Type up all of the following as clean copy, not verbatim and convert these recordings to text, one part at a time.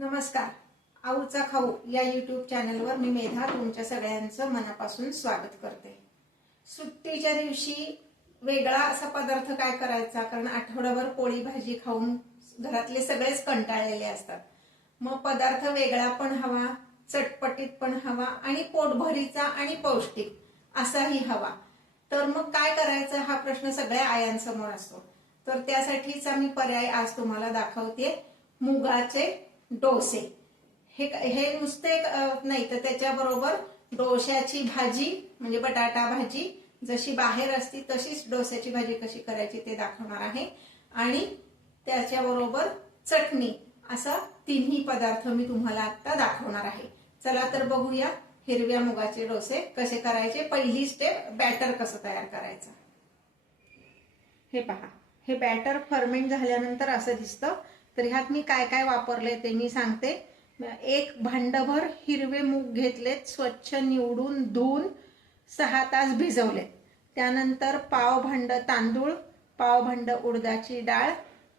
नमस्कार. आऊचा खाऊ या यूट्यूब चॅनलवर मी मेधा तुमच्या सगळ्यांचं मनापासून स्वागत करते. सुट्टीच्या दिवशी वेगळा असा पदार्थ काय करायचा, कारण आठवडाभर पोळी भाजी खाऊन घरातले सगळेच कंटाळलेले असतात. मग पदार्थ वेगळा पण हवा, चटपटीत पण हवा आणि पोटभरीचा आणि पौष्टिक असाही हवा. तर मग काय करायचं हा प्रश्न सगळ्या आयांसमोर असतो. तर त्यासाठीचा मी पर्याय आज तुम्हाला दाखवते. मुगाचे डोसे. हे नुसते नाही तर त्याच्याबरोबर डोश्याची भाजी म्हणजे बटाटा भाजी जशी बाहेर असती तशीच डोस्याची भाजी कशी करायची ते दाखवणार आहे. आणि त्याच्याबरोबर चटणी असा तिन्ही पदार्थ मी तुम्हाला आता दाखवणार आहे. चला तर बघूया हिरव्या मुगाचे डोसे कसे करायचे. पहिली स्टेप, बॅटर कसं तयार करायचं. हे पहा, हे बॅटर फर्मेंट झाल्यानंतर असं दिसतं. तर ह्यात मी काय काय वापरले ते मी सांगते. एक भांडभर हिरवे मूग घेतलेत, स्वच्छ निवडून धुवून 6 तास भिजवले. त्यानंतर पाव भांड तांदूळ, पाव भांड उडदाची डाळ,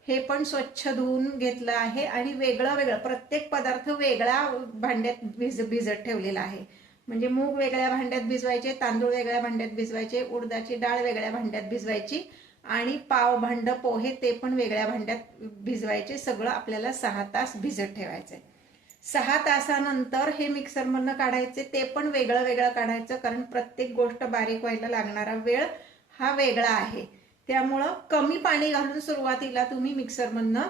हे पण स्वच्छ धुवून घेतलं आहे. आणि वेगळं वेगळं प्रत्येक पदार्थ वेगळ्या भांड्यात भिजत ठेवलेला आहे. म्हणजे मूग वेगळ्या भांड्यात भिजवायचे, तांदूळ वेगळ्या भांड्यात भिजवायचे, उडदाची डाळ वेगळ्या भांड्यात भिजवायची आणि पाव भांड पोहे ते पण वेगळ्या भांड्यात भिजवायचे. सगळं आपल्याला 6 तास भिजत ठेवायचंय. 6 तासानंतर हे मिक्सर मधनं काढायचे, ते पण वेगळं वेगळं काढायचं, कारण प्रत्येक गोष्ट बारीक व्हायला लागणारा वेळ हा वेगळा आहे. त्यामुळं कमी पाणी घालून सुरुवातीला तुम्ही मिक्सर मधनं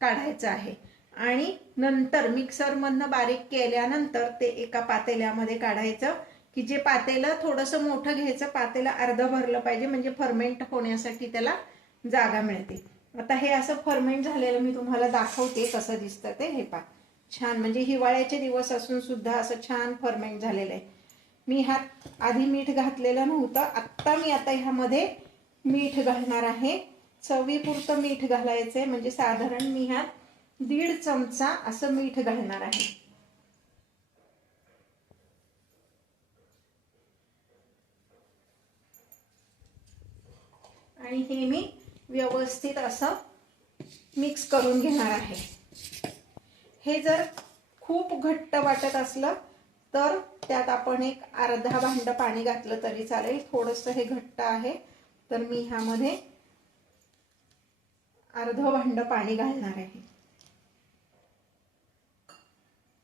काढायचं आहे. आणि नंतर मिक्सर मधनं बारीक केल्यानंतर ते एका पातेल्यामध्ये काढायचं. की जे पातेलं थोडंसं मोठं घ्यायचं, पातेलं अर्ध भरलं पाहिजे म्हणजे फर्मेंट होण्यासाठी त्याला जागा मिळते. आता हे असं फर्मेंट झालेलं मी तुम्हाला दाखवते कसं दिसतं ते. हे पहा, छान, म्हणजे हिवाळ्याचे दिवस असून सुद्धा असं छान फर्मेंट झालेलं आहे. मी ह्यात आधी मीठ घातलेलं नव्हतं, आता ह्यामध्ये मीठ घालणार आहे. चवीपुरतं मीठ घालायचंय, म्हणजे साधारण मी ह्यात 1.5 चमचा असं मीठ घालणार आहे. आणि हे मी व्यवस्थित असं मिक्स करून घेणार आहे. हे जर खूप घट्ट वाटत असलं तर त्यात आपण एक अर्धा भांड पाणी घातलं तरी चालेल. थोडंसं हे घट्ट आहे तर मी ह्यामध्ये अर्ध भांड पाणी घालणार आहे.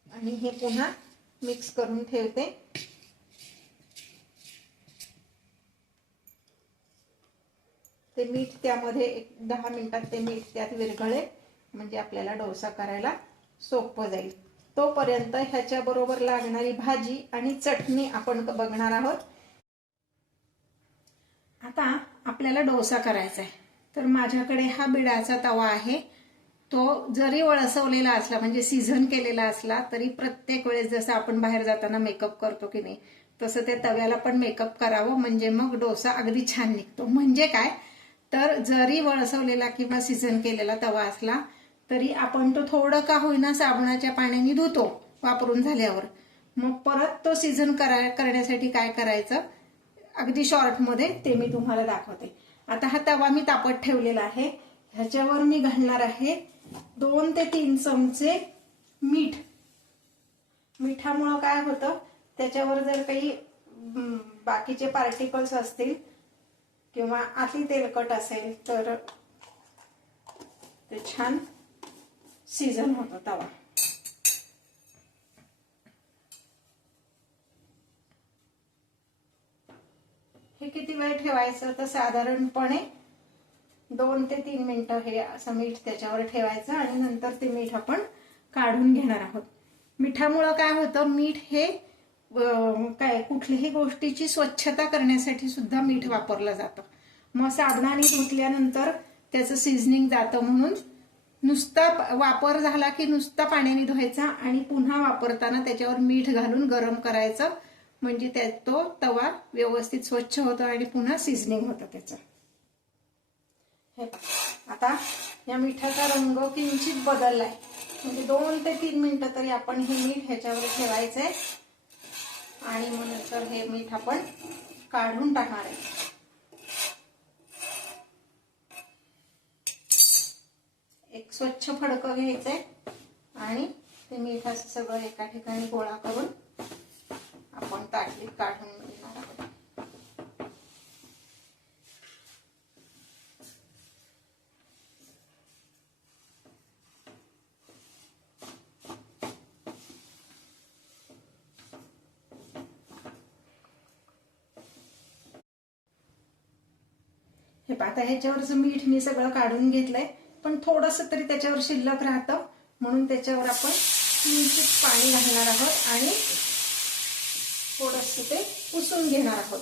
आणि हे पुन्हा मिक्स करून ठेवते. ते मीठ त्यामध्ये 10 मिनिटात ते मीठ त्यात विरघळेल, म्हणजे आपल्याला डोसा करायला सोपं जाईल. तोपर्यंत ह्याच्या बरोबर लागणारी भाजी आणि चटणी आपण बघणार आहोत. आता आपल्याला डोसा करायचा आहे, तर माझ्याकडे हा बिडाचा तवा आहे. तो जरी वळसवलेला असला म्हणजे सीझन केलेला असला तरी प्रत्येक वेळेस जसं आपण बाहेर जाताना मेकअप करतो की नाही तसं त्या तव्याला पण मेकअप करावं, म्हणजे मग डोसा अगदी छान निघतो. म्हणजे काय, तर जरी वळसवलेला किंवा सीझन केलेला तवा असला तरी आपण तो थोडं का होईना साबणाच्या पाण्याने धुतो वापरून झाल्यावर. मग परत तो सीझन करण्यासाठी काय करायचं अगदी शॉर्ट मध्ये ते मी तुम्हाला दाखवते. आता हा तवा मी तापत ठेवलेला आहे. ह्याच्यावर मी घालणार आहे 2 ते 3 चमचे मीठ. मिठामुळं काय होतं, त्याच्यावर जर काही बाकीचे पार्टिकल्स असतील किंवा अति तेलकट असेल तर ते छान सीझन होतो तवा. हे किती वेळ ठेवायचं, तर साधारणपणे 2 ते 3 मिनिटं हे असं मीठ त्याच्यावर ठेवायचं आणि नंतर ते मीठ आपण काढून घेणार आहोत. मिठामुळं काय होतं, मीठ हे काय कुठल्याही गोष्टीची स्वच्छता करण्यासाठी सुद्धा मीठ वापरलं जातं. मग साबणाने धुतल्यानंतर त्याचं सीझनिंग जातं, म्हणून नुसता वापर झाला की नुसता पाण्याने धुवायचा आणि पुन्हा वापरताना त्याच्यावर मीठ घालून गरम करायचं, म्हणजे तो तवा व्यवस्थित स्वच्छ होतो आणि पुन्हा सीझनिंग होतं त्याचं. हे आता या मिठाचा रंग किंचित बदललाय, म्हणजे 2 ते 3 मिनिटं तरी आपण हे मीठ ह्याच्यावर ठेवायचंय आणि मग नंतर हे मीठ आपण काढून टाकणार आहे. एक स्वच्छ फडकं घ्यायचंय आणि हे मीठ असं सगळं एका ठिकाणी गोळा करून आपण ताटलीत काढून घेणार आहोत. हे पाहता ह्याच्यावरचं मीठ मी सगळं काढून घेतलंय, पण थोडंसं तरी त्याच्यावर शिल्लक राहतं, म्हणून त्याच्यावर आपण किंचित पाणी घालणार आहोत आणि थोडंसं ते पुसून घेणार आहोत.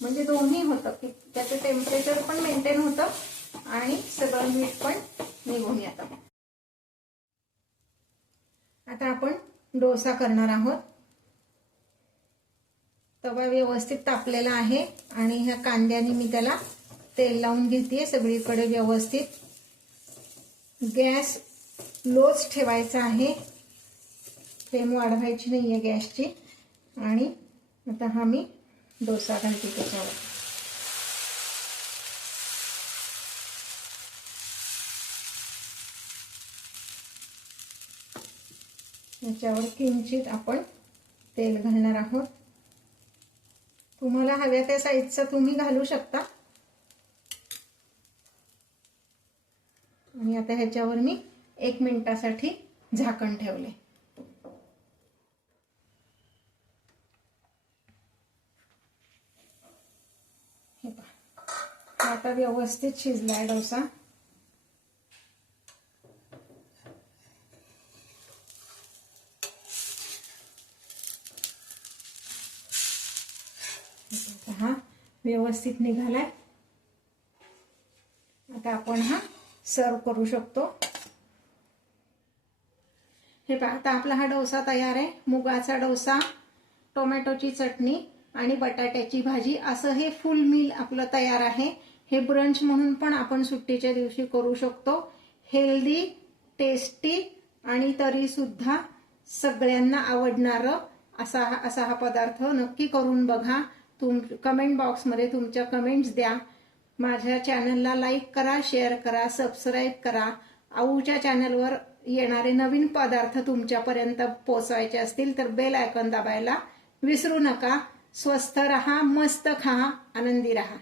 म्हणजे दोन्ही होतं की त्याचं टेम्परेचर पण मेंटेन होतं आणि सगळं मीठ पण निघून येतं. आता आपण डोसा करणार आहोत. तवा व्यवस्थित तापलेला आहे आणि ह्या कांद्याने मी त्याला तेल लावून घेते सगळीकडे व्यवस्थित. गॅस लोच ठेवायचा आहे, फ्लेम वाढवायची नाहीये गॅसची. आणि आता हा मी डोसा घालते त्याच्यावर. याच्यावर किंचित आपण तेल घालणार आहोत. तुम्हाला हव्या त्या साईजचं तुम्ही घालू शकता. आणि आता ह्याच्यावर मी 1 मिनिटासाठी झाकण ठेवले. हे पहा आता व्यवस्थित शिजलाय डोसा. हा व्यवस्थित निघालाय. आता आपण हा सर्व करू शकतो. हे पहा आता आपला हा डोसा तयार आहे. मुगाचा डोसा, टोमॅटोची चटणी आणि बटाट्याची भाजी असं हे फुल मील आपलं तयार आहे. हे ब्रंच म्हणून पण आपण सुट्टीच्या दिवशी करू शकतो. हेल्दी, टेस्टी आणि तरी सुद्धा सगळ्यांना आवडणारं असा हा पदार्थ नक्की करून बघा. कमेंट बॉक्समध्ये तुमच्या कमेंट्स द्या. माझ्या चॅनलला लाईक करा, शेअर करा, सबस्क्राईब करा. आऊच्या चॅनलवर येणारे नवीन पदार्थ तुमच्यापर्यंत पोहोचवायचे असतील तर बेल आयकॉन दाबायला विसरू नका. स्वस्थ रहा, मस्त खा, आनंदी रहा.